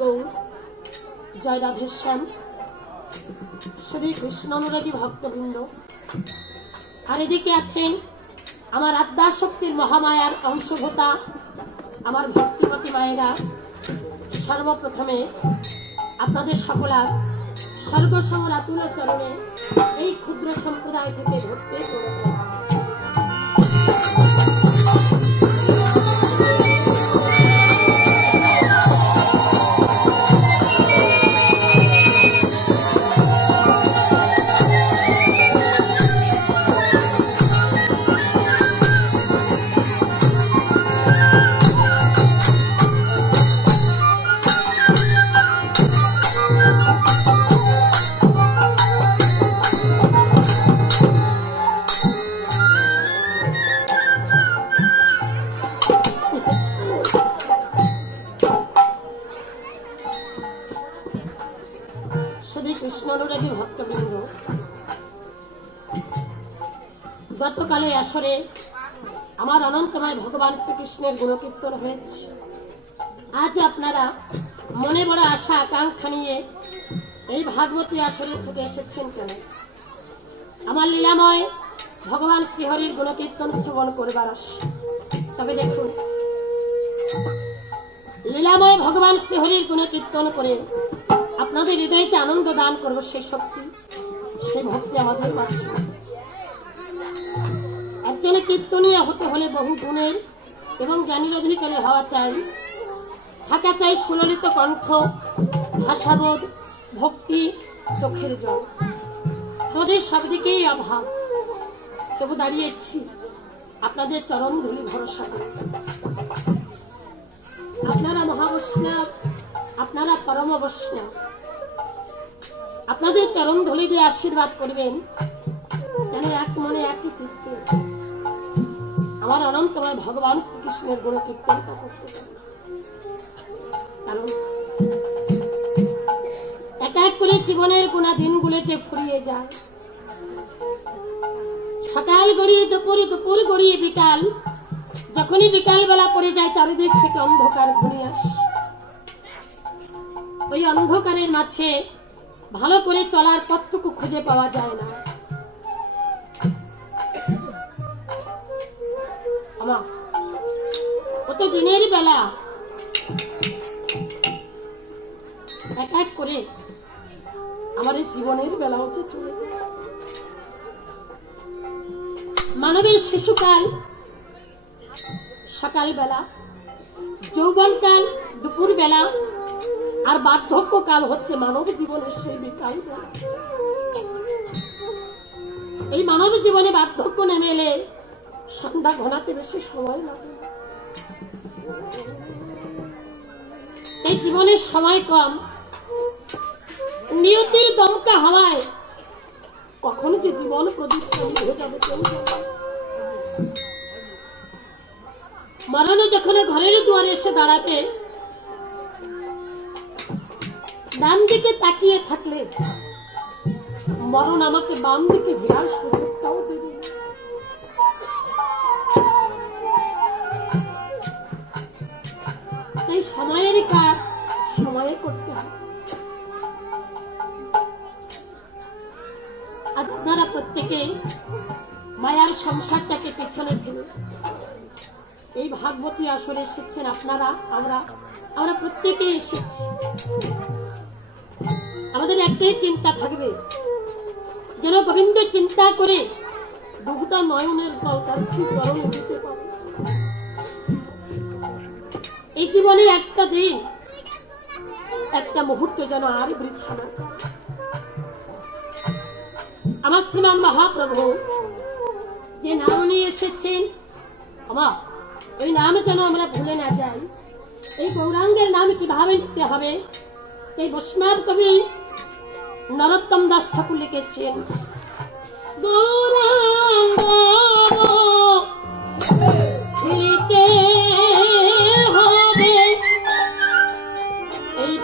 গৌর, জয় রাধেশ্যাম, শ্রী কৃষ্ণ অনুরাগী ভক্তবৃন্দ। আর এদিকে আছেন আমার আদ্যাশক্তির মহামায়ার অংশভূতা আমার ভক্তিমতী মায়েরা। সর্বপ্রথমে আপনাদের সকলার স্বর্গসমর আতুল চরণে এই ক্ষুদ্র সম্প্রদায় থেকে ভক্তি গতকালে আসরে আমার অনন্তময় ভগবান শ্রীকৃষ্ণের গুণকীর্তন হয়েছে। আজ আপনারা মনে বড় আশা আকাঙ্ক্ষা নিয়ে এই ভাগবতী আসরে ছুটে এসেছেন কেন? আমার লীলাময় ভগবান শ্রীহরির গুণকীর্তন শ্রবণ করবার আশা। তবে দেখুন, লীলাময় ভগবান শ্রীহরির গুণকীর্তন করে আপনাদের হৃদয়কে আনন্দ দান করবো, সেই শক্তি সেই ভক্তি আমাদের মাঝে। একজনে কীর্তনীয় হতে হলে বহু গুণের এবং জ্ঞানীর অধিকারী হওয়া চাই, থাকা চাই সুললিত কণ্ঠ, ভাষাবোধ, ভক্তি, চোখের জল। আমাদের সব দিকেই অভাব, তবু দাঁড়িয়েছি আপনাদের চরণ ধুলি ভরসা করে। আপনারা মহাবৈষ্ণব, আপনারা পরম বৈষ্ণব, আপনাদের চরণ ধুলি দিয়ে আশীর্বাদ করবেন যেন এক মনে একই চিত্তে আমার অনন্তময় ভগবান শ্রীকৃষ্ণের গুণ কীর্তন করতে পারেন। কারণ এক এক করে জীবনের গুণা দিনগুলো যে ফুরিয়ে যায়, সকাল গড়িয়ে দুপুর, দুপুর গড়িয়ে বিকাল, যখনই বিকাল বেলা পড়ে যায় চারিদিক থেকে অন্ধকার ঘনিয়ে আসে। ওই অন্ধকারের মাঝে ভালো করে চলার পথটুকু খুঁজে পাওয়া যায় না। কত দিনের বেলা এক এক করে আমার এই জীবনের বেলা হচ্ছে চলে। মানবের শিশুকাল সকাল বেলা, যৌবনকাল দুপুর বেলা, আর বার্ধক্যকাল হচ্ছে মানব জীবনের সেই বিকাল বেলা। এই মানব জীবনে বার্ধক্য নেমে এলে সন্ধ্যা ঘনাতে বেশি সময় লাগে। এই জীবনের সময় কম, নিয়তির দমকা হাওয়ায় কখন যে জীবন প্রদীপ্ত হয়ে যাবে মরণ যখন ঘরের দুয়ারে এসে দাঁড়াবে, ডান দিকে তাকিয়ে থাকলে মরণ আমাকে বাম দিকে বিরাট সুযোগটাও দেবে। তাই সময়ের কাজ সময়ে করতে হবে। আপনারা প্রত্যেকে মায়ার সংসারটাকে পেছনে ফেলে এই ভাগবতী আসরে এসেছেন। আপনারা আমরা প্রত্যেকে এসেছি। আমাদের একটাই চিন্তা থাকবে, যেন গোবিন্দ চিন্তা করে বহুটা নয়নের জল তার চরণে দিতে পারে। এই জীবনে একটা দিন, একটা মুহূর্ত যেন আর বৃথা না। আমার শ্রীমান মহাপ্রভু যে নাম নিয়ে এসেছেন, আমার ওই নাম যেন আমরা ভুলে না যাই। এই গৌরাঙ্গের নাম কিভাবে নিতে হবে, এই বৈষ্ণব কবি নরোত্তম দাস ঠাকুর লিখেছেন, গৌরাঙ্গ নিতে হবে এই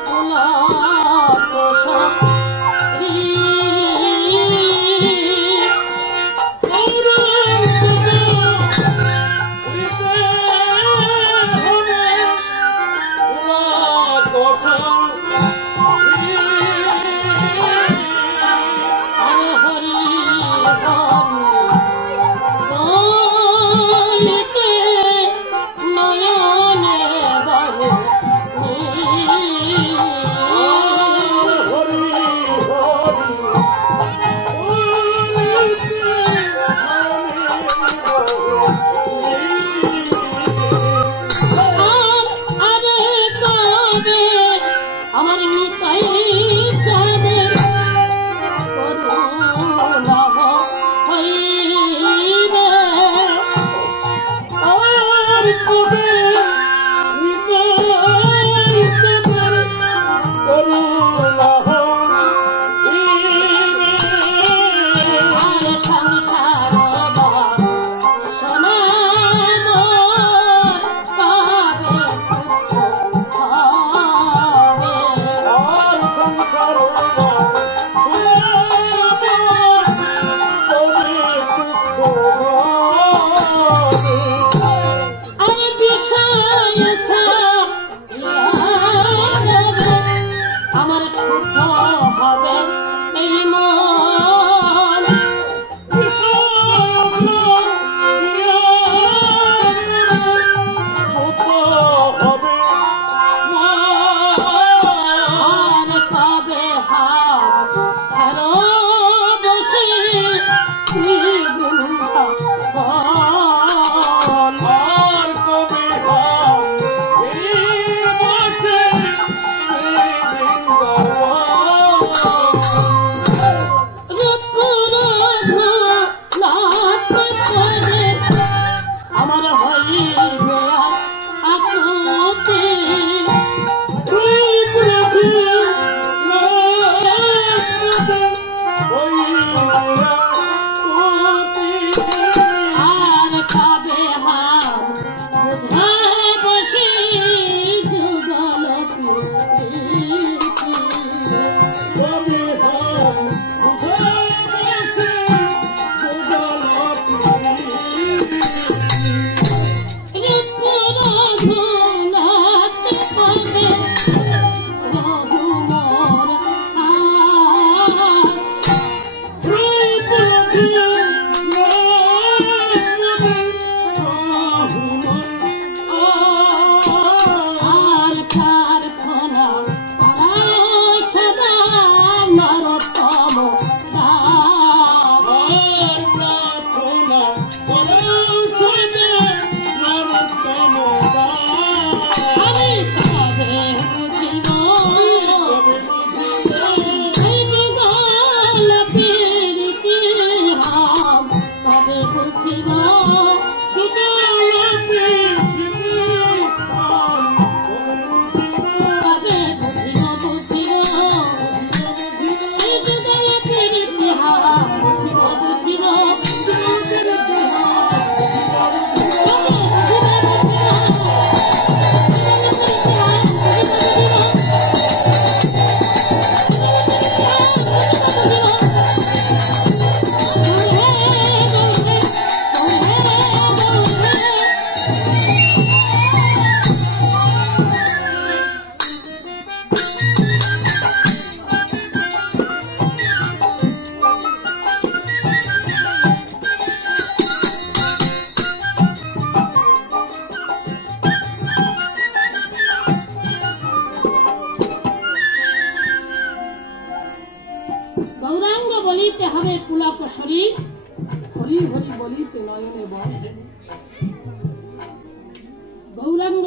গৌরাঙ্গ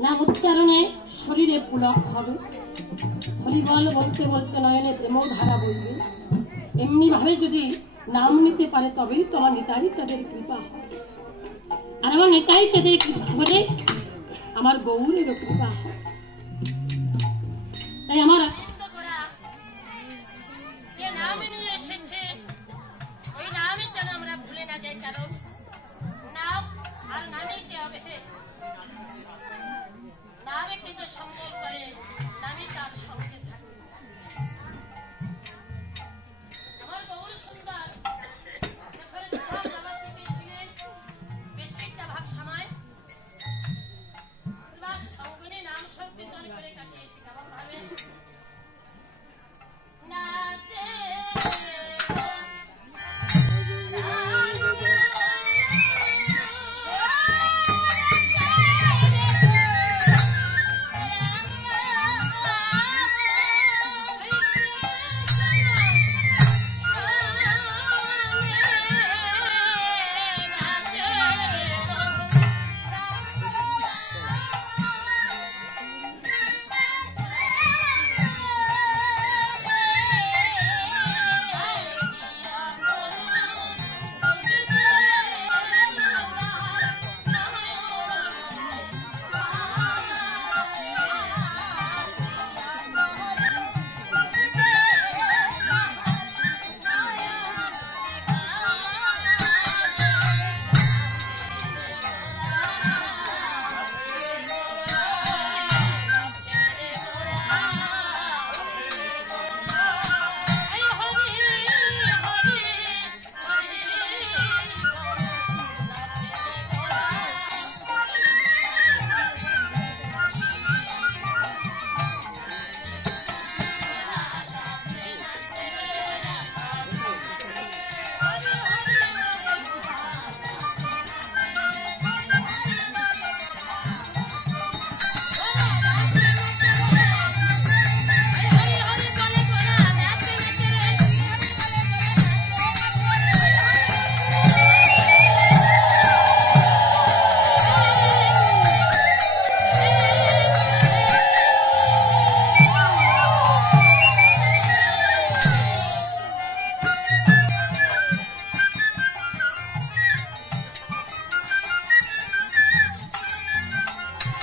নাম উচ্চারণে শরীরে পুলক হবে। হরিবল বলতে বলতে নয়নে প্রেম ধারা বইবে। এমনি ভাবে যদি নাম নিতে পারে তবেই তো আমার নিতাই তাদের কৃপা হয়। আর আমার নিতাই তাদের বলে আমার গৌরের কৃপা হয়।